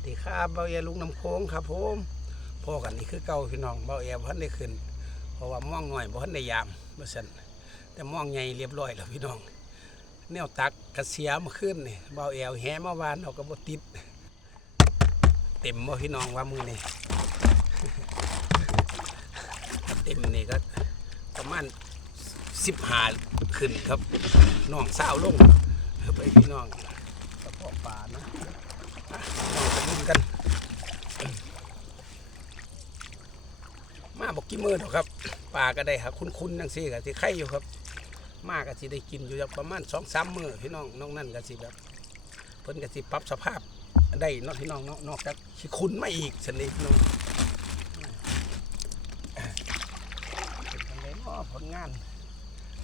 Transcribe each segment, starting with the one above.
วัสดีครับเบาแอลุงน้ำโค้งครับผมพ่อกันนี่คือเก่าพี่น้องเบาแอบ่ทันได้ขึ้น เพราะว่าม่วงหน่อยบ่ทันได้ยามบ่ซั่นแต่ม่วงใหญ่เรียบร้อยแล้วพี่น้อง แนวตักกระเสียมาขึ้นนี่เบาแอวแหมาวานเอาก็บ่ติดเต็มบ่พี่น้องว่ามือนี่เต็มนี่ก็ประมาณสิบหาขึ้นครับน้องสาวลงไปพี่น้องกระเพาะปลานะ รุ่นกัน มาบอกกี่มือหรอกครับปลาก็ได้ครับคุ้นๆนังซี่ก็สิไข่อยู่ครับ มาก็สิได้กินอยู่ประมาณสองสามมือพี่น้องน้องนั่นก็สิแบบเพิ่นก็สิปรับสภาพได้นอกพี่น้องนอกจากคุ้นมาอีกสนิทน้องเป็นจังไดเนาะผลงาน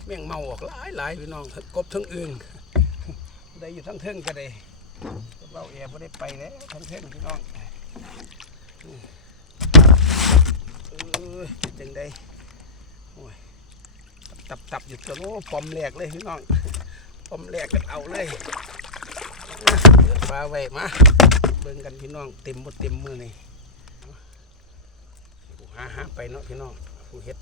แม่งเมาออกหลายหลายๆพี่น้องกบทั้งอึ่งได้อยู่ทั้งเทิงก็ได้ เราแอบไม่ได้ไปแล้วทั้งเท่นพี่น้องเออจังได้โอ้ยตับตับๆอยู่ตัวโน้ปอมแหลกเลยพี่น้องปอมแหลกกันเอาเลยมาเปิดฟ้าไว้มาเบิ่งกันพี่น้องเต็มบ่เต็มมือนี่ผู้หาหาไปเนาะพี่น้องผู้เฮ็ด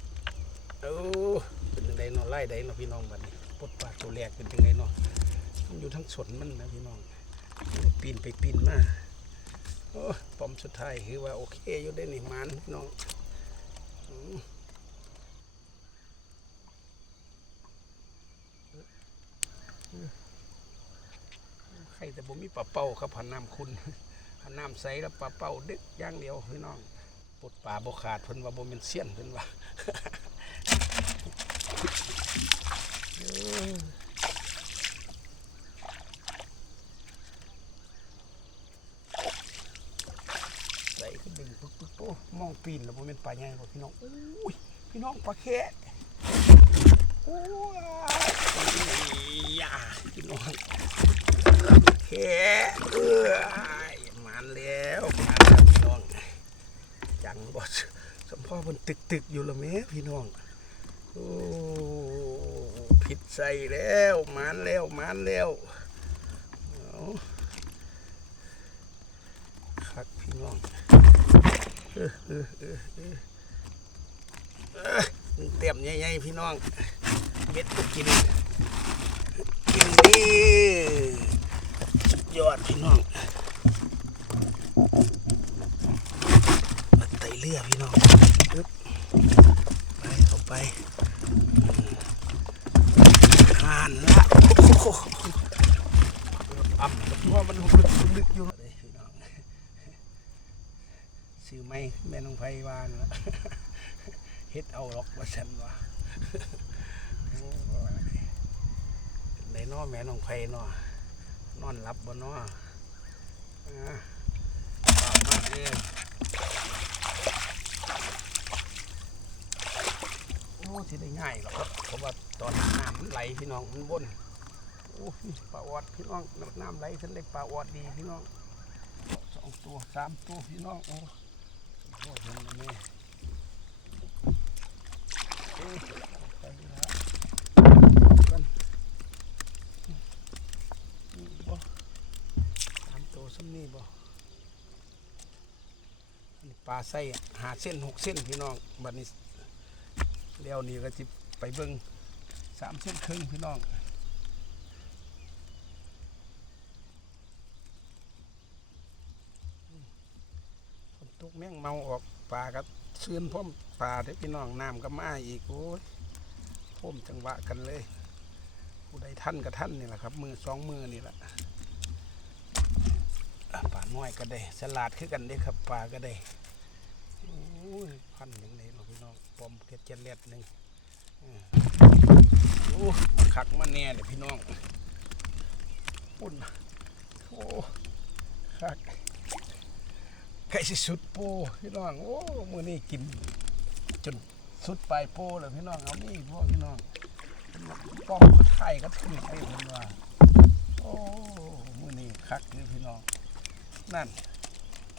เออเป็นจังไดเนาะไล่ใดเนาะพี่น้องบัดนี้ปดปลาตัวแรกเป็นจังไดเนาะมันอยู่ทั้งสนมันนะพี่น้อง ปีนไปปีนมาโอ้ปอมสุดท้ายคือว่าโอเคอยู่ได้นี่มันพี่น้องใครแต่บ่มีปลาเป้าครับพันน้ำคุณพันน้ำใสแล้วปลาเป้าดึกย่างเดียวพี่น้องปลดปลาบ่ขาดเพิ่นว่าบ่เป็นเสี้ยนเพิ่นว่า เออ ใส่ขึ้นดึงปึ๊กปึ๊กโอ้มองปีนแล้วมันเป็นปลาใหญ่บ่พี่น้องอุ้ยพี่น้องปลาแค่โอ้ยยาพี่น้องแค่เอ้ยมันแล้วมาแล้วพี่น้องจังบ่สสมพ่อมันตึกตึกอยู่ละแม่พี่น้องโอ้ผิดใส่แล้วมันแล้วมันแล้วเอา คักพี่น้องเต็มใหญ่ๆพี่น้อง เม็ดก็กิน กินดียอดพี่น้องมาไตเรือพี่น้องอึ๊บไปเข้าไปหานละอ้โหอ่พราะมันลึกอยู่ ซื้อไม่แม่น้องไพวานละเฮ็ดเอาหรอกว่าฉันว่าโอ้ยเป็นในนอแม่น้องไพเนาะนอนหลับบ่เนอ่าฝากมาเองโอ้ที่ได้ง่ายหรอกครับเพราะว่าตอนน้ำมันไหลพี่น้องมันวนโอ้ปลาออดพี่น้องน้ำไหลฉันได้ปลาออดดีพี่น้องสองตัวสามตัวพี่น้องโอ้ ซ้ำนี่บ่อันนี้ปลาไส้หาเส้นหกเส้นพี่น้องบัดนี้เลี้ยวนี้ก็จิไปเบิ่งสามเส้นครึ่งพี่น้อง ฝนตกแม่งเมาออกปลา ก็ซื้นพร้อมปลาได้อพี่น้องน้ำก็มาอีกโอ้ยพ่มจังหวะกันเลยผู้ใดท่านกับท่านนี่แหละครับ มือสองมือนี่แหละอะปลาน้อยก็ได้สลัดคือกันได้ครับปลาก็ได้โอ้ยพันหนึ่งเลยเนพี่น้องปอมเกล็ดเจ็ดเล็ดหนึ่งโอ้ขักมาแน่เลยพี่น้องปุ่นโอ้ขัก ไก่สิสุดโปพี่น้องโอ้มือนี้กิน จนสุดปลายโปเลยพี่น้องเอานี่พวกพี่น้องป้องไข่ก็ถือได้เพิ่นว่าโอ้มือนี้คักเลยพี่น้องนั่น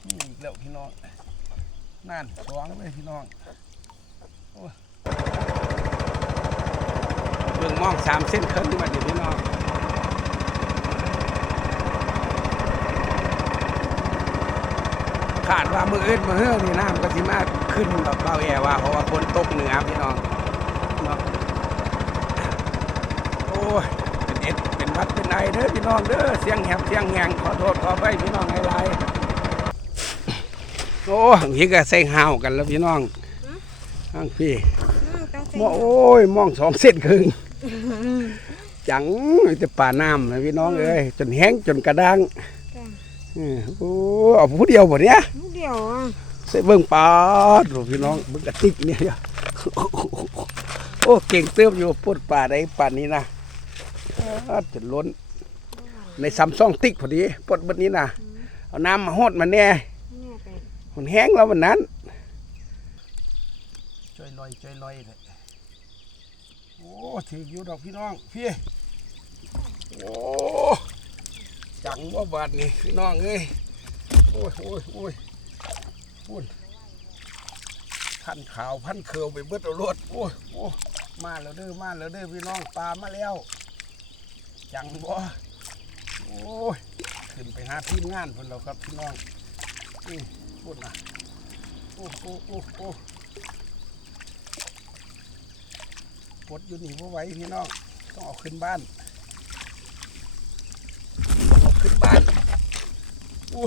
นี่อีกแล้วพี่น้องนั่นสองเลยพี่น้องเบิ่งมองสามเส้นครึ่งมาดิพี่น้อง ขาดว่ามืออื่นมือเฮือนี่น้ำก็สิมาขึ้นแบบเบาแอว่า เพราะว่าฝนตกเหนือพี่น้องเนาะโอ้ยเป็นเอ็ดเป็นวัดเป็นไอเด้อพี่น้องเด้อเสียงแหบเสียงแหงขอโทษขอไปพี่น้องหลายๆโอ้พี่ก็ใส่ห้าวกันแล้วพี่น้องทั้งพี่อืมต้องใส่มองโอ้ยมองสองเส้นครึ่งจังจะป่าน้ำนะพี่น้องเอ้ยจนแห้งจนกระด้างจ้ะอือ โอ้เอาผู้เดียวบ่เนี้ยลูกเดียวอะใส่เบิ่งปลาดูพี่น้องเบิ่งกระติกเนี่ยโอ้เก่งเติมอยู่ปวดป่าได้ป่านนี้นะอ้าจะล้น ในซัมซองติ๊กพอดีปวดเบัดนี้นะเอาน้ำมาโหดมาแน่เนี่ยไปมันแห้งแล้ววันนั้นช่วยลอยช่วยลอยเลยโอ้ถืออยู่ดอกพี่น้องพี่โอ้ จังว่าบาดนี่พี่น้องเอ้ยโอ้ยโอ้ยโอ้ยพุ่นพันขาวพันเขียวไปเบิดรถโอ้ยโอ้ยมาแล้วเด้อมาแล้วเด้อพี่น้องปลามาแล้ว จังบ่โอ้ยขึ้นไปหาทีมงานเพิ่นแล้วครับพี่น้องนี่พุ่นนะโอ้โอ้โอ้โอ้ปลดอยู่นี่บ่ไหวพี่น้องต้องเอาขึ้นบ้าน ขึ้นบ้านโอ้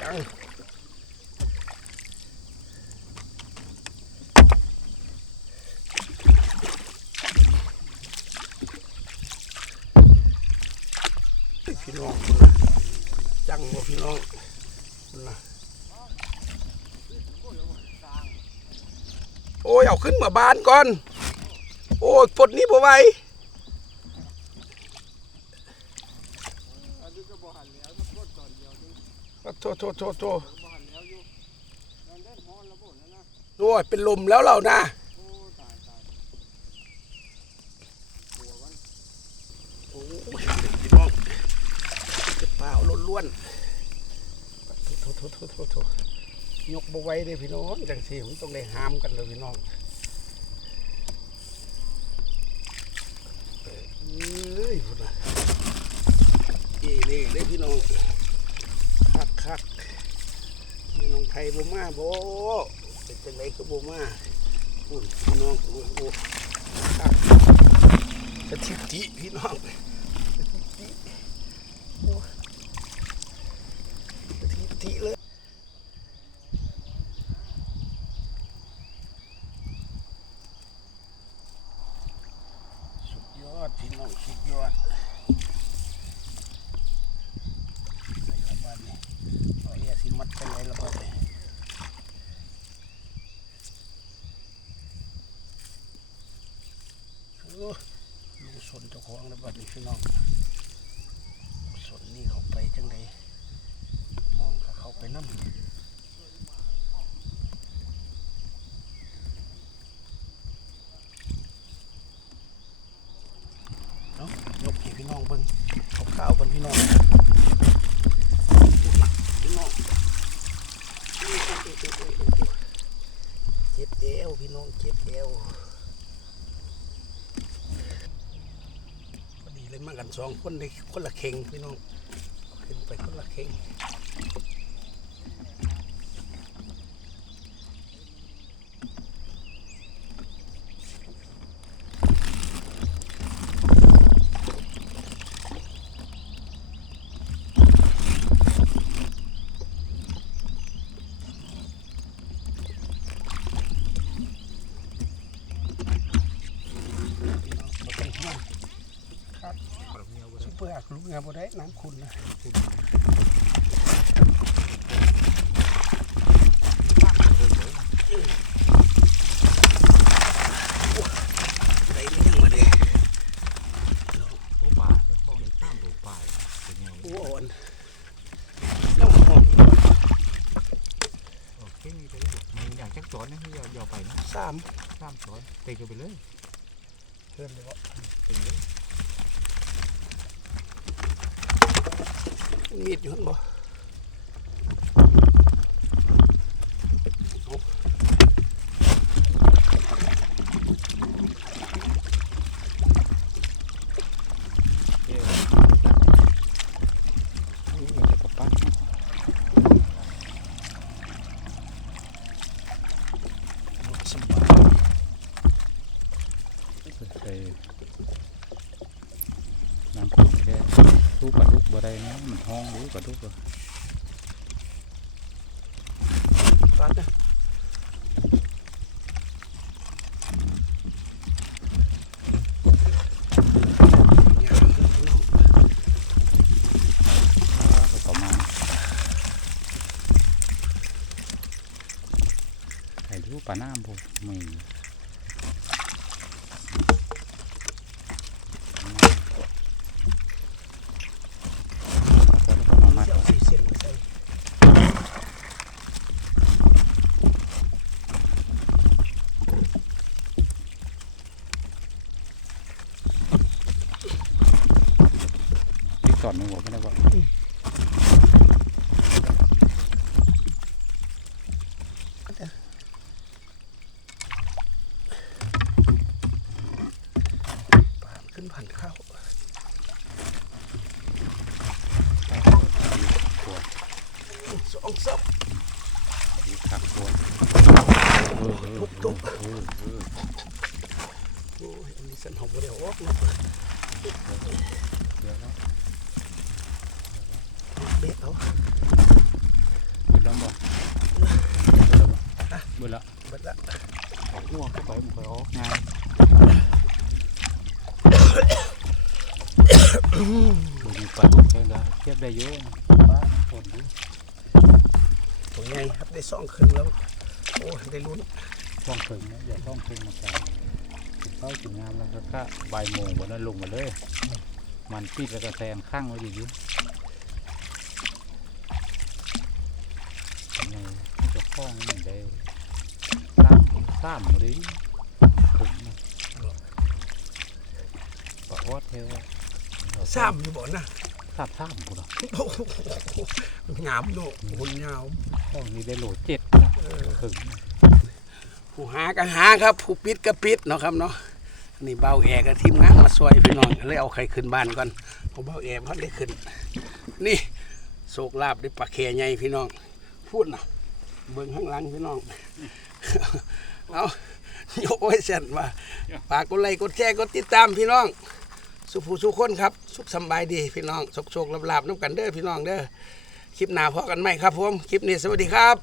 จังพี่น้องจังบ่พี่น้องพุ่นะโอ้ยเอาขึ้นมาบ้านก่อน โอ้ยปลดนี้บ่ไหว โทษโทษโทษโทษโอ้ยเป็นลมแล้วเรานะโอ้ยพี่น้องจะเปล่าล้วนๆโทษโทษโทษโทษโทษยกบ่ไว้เด้พี่น้องจังสิผมต้องได้ห้ามกันเลยพี่น้อง เอ้ยพุ่นน่ะเอ้เลยเลยพี่น้อง คักคักมีน้องไทยบูมาบ่เป็นจังไรก็บูมาพุ่นพี่น้องโอ้โหคักสถิติพี่น้องสถิติโอ้สถิติเลยสุดยอดพี่น้องสุดยอดใส่ละบาดนี่เอาเอียสิมัดกันไว้ละบาดนี่โอ้ลูกสนเจ้าของละบาดนี่พี่น้องสนนี่เขาไปจังไดมองกับเขาไปน้ำ เนาะยกให้พี่น้อง เบิ่งข้าวๆบิ่งพี่น้องพี่น้องเจ็บเอวพี่น้องเจ็บเอวพอดีเลยมากันสองคนในคนละเข่งพี่น้องขึ้นไปคนละเข่งบ่ต้องห่วงครับซุปเปอร์อักลูกงานบ่ได้น้ำคุณนะได้ไม่ยังมาเด้ โอ้ป่าเดี๋ยวต้องเลยข้ามดูป่าเป็นไง โอ้อ่อนน้ำหอม โอเคมีไปมันอย่างจักสอนนะที่ยาวไปนะสามข้ามสอนเตะกันไปเลยเพิ่มเลยบ่เตะเลย มีดอยู่ข้างบ่นี่มันจะกระปั้น สู้ปลาดุกบ่ ได้นะมันห้องรู้ปลาดุกอะปัดนะยามพี่น้อง ก็ประมาณไข่รู้ปลาน้ำผมไม่มา เจ้าสีเส้นใส่ อีกตอนหนึงบอกไม่ได้ว่าปาดขึ้นผ่านข้าวขวดสองสามดีขักขวดเออเออทุบทุบเออเออโอ้ยอันนี้เส้นหอมเดียวออกเนาะ เดี๋ยวแล้วเบ็ดเอาบุญแล้วบ่บุญแล้วเบ็ดละออกหัวเข้าไปมันค่อยออกง่ายบุญปลาดุกแค่ก็เทียบได้เยอะนะปลามันผลดีตัวใหญ่ครับได้สองครึ่งแล้ว โอ้ยได้ลุ้นท่องถึงนะอย่าท่องถึงมาแก่ถึงเข้าถึงงามแล้วก็ก็บ่ายโมงวันนั้นลงมาเลย มันปิดแล้วก็แซงข้างไว้ดีอยู่ทำไม มันจะคล้องมันได้สร้างสร้างมาดิถึงนะปะวอดเทวะสามอยู่บ่นะสามสามกูนะโอ้โหงามโลคนงามข้องนี้ได้โหลเจ็ดนะถึงนะผู้หาก็หาครับ ผู้ปิดก็ปิดเนาะครับเนาะนี่เบาแอร์กับทีมงานมาช่วยพี่น้องเลยเอาใครขึ้นบ้านก่อนผมเบาแอร์เขาได้ขึ้น นี่โศกลาบได้ปลาแค่ใหญ่พี่น้อง พูดนะ เบิ่งข้างหลังพี่น้อง เอาโยกไว้เสร็จว่าฝากกดไลค์กดแชร์กดติดตามพี่น้อง สุภูสุคนครับ สุขสำบายดีพี่น้องโชคโชคลาบๆน้ำกันเด้อพี่น้องเด้อคลิปหน้าพอกันไหมครับผม คลิปนี้สวัสดีครับ